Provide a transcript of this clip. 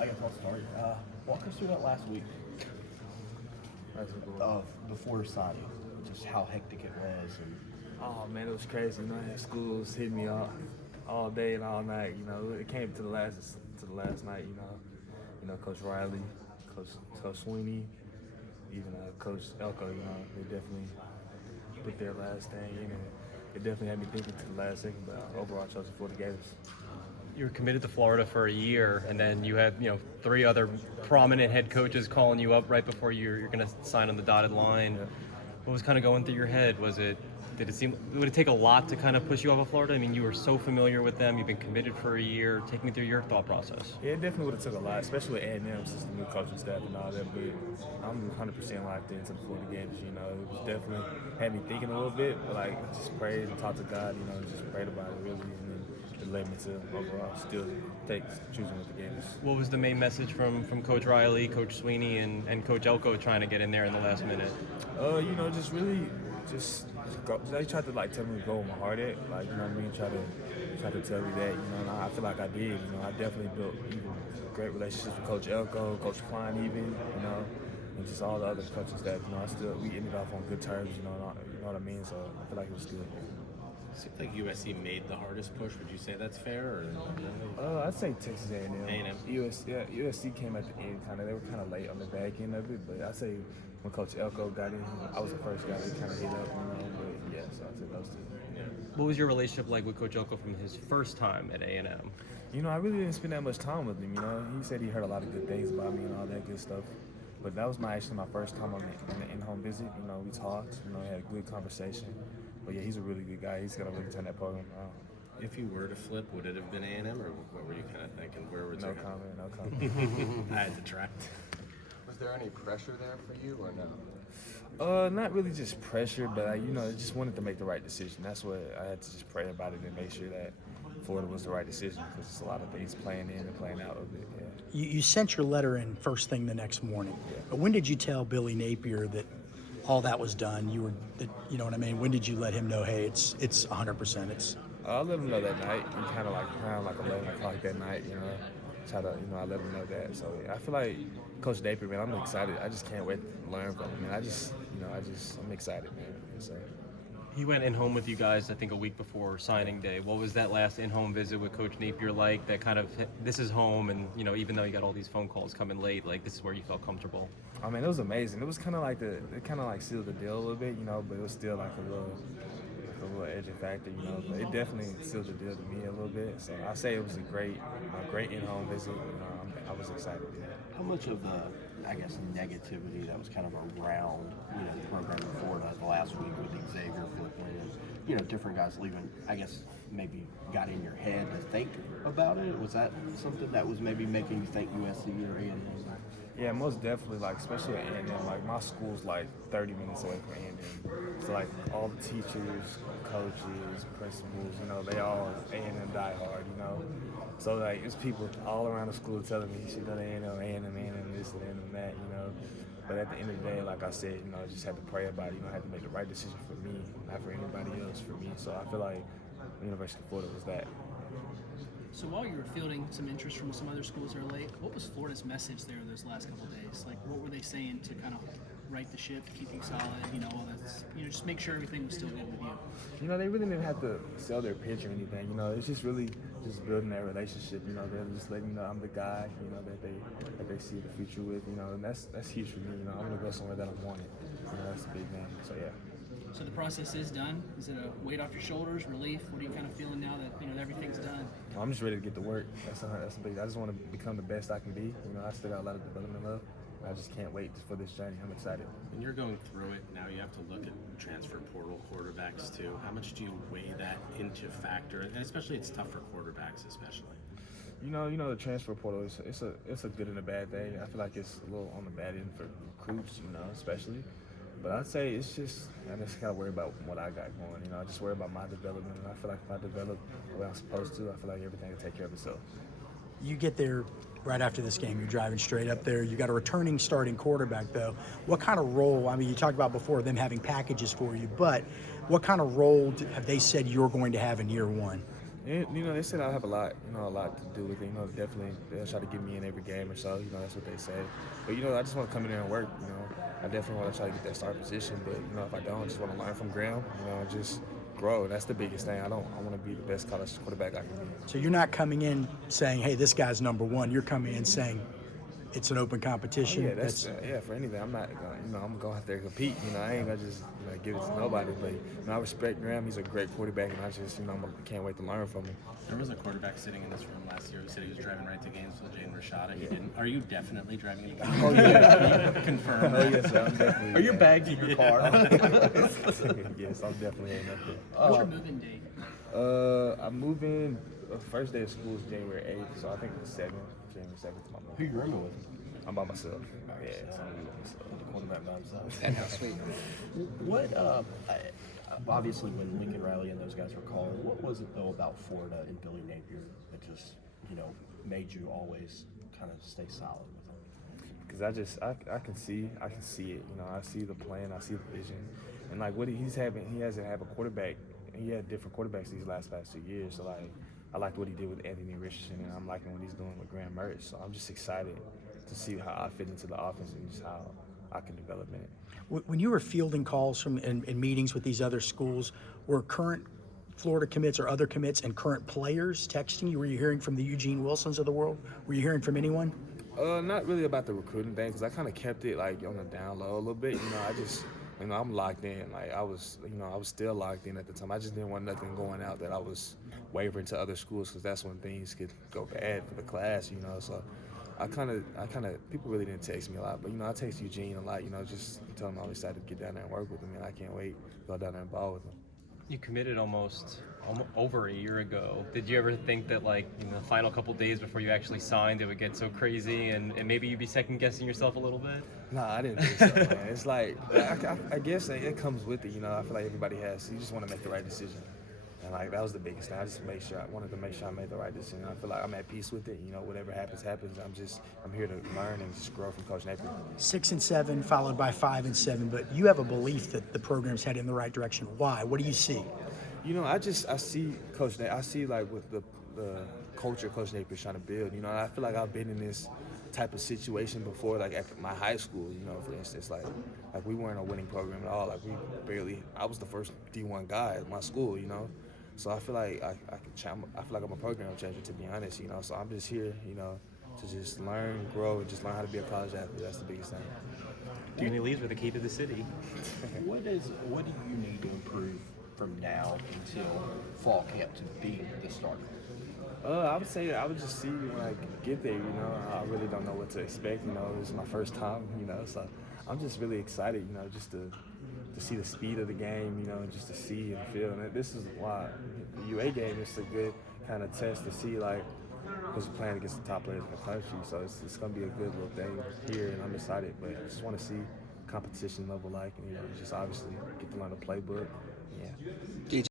I guess I'll start. Walk us through that last week before signing, just how hectic it was. And oh man, it was crazy. You know, I had schools hitting me all day and all night. You know, it came to the last night. You know, Coach Riley, Coach Sweeney, even Coach Elko. You know, they definitely put their last thing in, and it definitely had me thinking to the last second. But overall, I chose the Florida Gators. You were committed to Florida for a year, and then you had 3 other prominent head coaches calling you up right before you're going to sign on the dotted line. Yeah. What was kind of going through your head? Would it take a lot to kind of push you off of Florida? I mean, you were so familiar with them. You've been committed for a year. Take me through your thought process. Yeah, it definitely would have took a lot, especially with A&M since the new coaching staff and all that. But I'm 100% locked into the Florida Gators. You know, it was definitely had me thinking a little bit, but like just prayed and talked to God. You know, just prayed about it really, and then it led me to overall still choosing with the Gators. What was the main message from Coach Riley, Coach Sweeney, and Coach Elko trying to get in there in the last minute? You know, just really go. They tried to like tell me to go with my heart at, like, you know what I mean, try to tell me that, you know, and I feel like I did. You know, I definitely built even great relationships with Coach Elko, Coach Klein even, you know, and just all the other coaching staff. You know, we ended off on good terms, you know what I mean. So I feel like it was good. Seems like USC made the hardest push. Would you say that's fair? Or I'd say Texas A&M. A&M. USC came at the end kind of. They were kind of late on the back end of it, but I'd say when Coach Elko got in, I was the first guy that kind of hit up, you know. But yeah, so I'd say those two. Yeah. What was your relationship like with Coach Elko from his first time at A&M? You know, I really didn't spend that much time with him. You know, he said he heard a lot of good things about me and all that good stuff. But that was actually my first time on the in-home visit. You know, we talked. You know, had a good conversation. But yeah, he's a really good guy. He's gonna really turn that program around. If you were to flip, would it have been A&M, or what were you kind of thinking? Where would No comment. I had to try. Was there any pressure there for you, or no? Not really just pressure, but I just wanted to make the right decision. That's what I had to just pray about it and make sure that Florida was the right decision, because there's a lot of things playing in and playing out of it. Yeah. You sent your letter in first thing the next morning. Yeah. But when did you tell Billy Napier that all that was done? You know what I mean? When did you let him know, hey, it's 100%? I let him know that night. He kind of like around 11 o'clock that night. You know, I let him know that. So yeah, I feel like Coach Napier, man, I'm excited. I just can't wait to learn from him, man. I'm excited, man. So. He went in home with you guys, I think, a week before signing day. What was that last in-home visit with Coach Napier like? That kind of, this is home, and even though you got all these phone calls coming late, like this is where you felt comfortable. I mean, it was amazing. It was kind of like it sealed the deal a little bit, but it was still like a little edging factor, But it definitely sealed the deal to me a little bit. So I say it was a great in-home visit. I was excited. Yeah. How much of the, I guess, negativity that was kind of around, the program in Florida the last week with Xavier flipping and, different guys leaving, I guess, maybe got in your head to think about it? Was that something that was maybe making you think USC or A&M? Yeah, most definitely, especially at A&M, my school's 30 minutes away from A&M. So all the teachers, coaches, principals, they all A&M diehard, So it's people all around the school telling me you should go to A&M, this and that, But at the end of the day, like I said, I just had to pray about it. I had to make the right decision for me, not for anybody else, for me. So I feel like the University of Florida was that. So while you were fielding some interest from some other schools that are late, what was Florida's message there those last couple of days? What were they saying to kind of right the ship, to keep you solid, all that's, just make sure everything was still good with you? They really didn't have to sell their pitch or anything. It's just really just building that relationship. They're just letting me know I'm the guy, that they see the future with, and that's huge for me. I'm gonna go somewhere that I wanted. That's the big thing. So yeah. So the process is done. Is it a weight off your shoulders, relief? What are you kind of feeling now that everything's done? I'm just ready to get to work. That's big. I just want to become the best I can be. I still got a lot of development left. I just can't wait for this journey. I'm excited. When you're going through it, now you have to look at transfer portal quarterbacks too. How much do you weigh that into factor? And especially it's tough for quarterbacks, especially. The transfer portal it's a good and a bad thing. I feel like it's a little on the bad end for recruits, especially. But I'd say I just gotta worry about what I got going. I just worry about my development. And I feel like if I develop the way I'm supposed to, I feel like everything will take care of itself. You get there right after this game. You're driving straight up there. You got a returning starting quarterback, though. What kind of role? I mean, you talked about before them having packages for you, but what kind of role have they said you're going to have in year one? And, they said I have a lot to do with it. Definitely they'll try to get me in every game or so. That's what they say. But, I just want to come in there and work. I definitely want to try to get that start position. But, if I don't, I just want to learn from Graham, and just grow. That's the biggest thing. I want to be the best college quarterback I can be. So you're not coming in saying, hey, this guy's number one. You're coming in saying it's an open competition. Oh, yeah, that's for anything. I'm not, I'm going out there to compete. I ain't gonna just give it to nobody. But I respect Graham. He's a great quarterback, and I just, can't wait to learn from him. There was a quarterback sitting in this room last year who said he was driving right to games with Jaden Rashada. He didn't. Are you definitely driving to games? Oh yeah, confirm. Oh yes, I'm definitely. Are your bags in your car? Yes, I'm definitely in up there. What's your move-in date? I'm moving. First day of school is January 8th, so I think the 7th, January 7th is my move. Who you rooming with? I'm by myself. Yeah, so I'm by myself. The quarterback by himself. And how sweet. What, obviously when Lincoln Riley and those guys were calling, what was it though about Florida and Billy Napier that just, made you always kind of stay solid with them? Because I can see it. I see the plan, I see the vision, and like what he hasn't had a quarterback. He had different quarterbacks these past 2 years. So like, I liked what he did with Anthony Richardson, and I'm liking what he's doing with Graham Mertz. So I'm just excited to see how I fit into the offense and just how I can develop in it. When you were fielding calls from in meetings with these other schools, were current Florida commits or other commits and current players texting you? Were you hearing from the Eugene Wilsons of the world? Were you hearing from anyone? Not really about the recruiting thing, because I kind of kept it like on the down low a little bit. I just, I'm locked in. Like I was still locked in at the time. I just didn't want nothing going out that I was wavering to other schools, because that's when things could go bad for the class. So I kind of people really didn't text me a lot, but I text Eugene a lot. Just tell him I'm excited to get down there and work with him, and I can't wait to go down there and ball with him. You committed almost over a year ago. Did you ever think that, like, the final couple days before you actually signed, it would get so crazy and maybe you'd be second guessing yourself a little bit? Nah, I didn't think so, man. It's like, I guess it comes with it. I feel like everybody has. You just want to make the right decision. And like that was the biggest thing. I wanted to make sure I made the right decision. I feel like I'm at peace with it. Whatever happens. I'm here to learn and just grow from Coach Napier. 6-7, followed by 5-7. But you have a belief that the program's headed in the right direction. Why? What do you see? I see Coach Napier. I see like with the culture Coach Napier's trying to build. I feel like I've been in this type of situation before, like at my high school. For instance, like we weren't a winning program at all. Like I was the first D1 guy at my school. So I feel like I feel like I'm a program changer, to be honest. So I'm just here, to just learn, grow, and just learn how to be a college athlete. That's the biggest thing. Danny leaves with the key to the city. What do you need to improve from now until fall camp to be the starter? I would say I would just see when I get there. I really don't know what to expect. This is my first time. So I'm just really excited. Just to see the speed of the game, just to see and feel. And this is why the UA game is a good kind of test to see, like, because we're playing against the top players in the country. So it's going to be a good little thing here, and I'm excited. But I just want to see competition level, like, and just obviously get to learn the playbook. Yeah.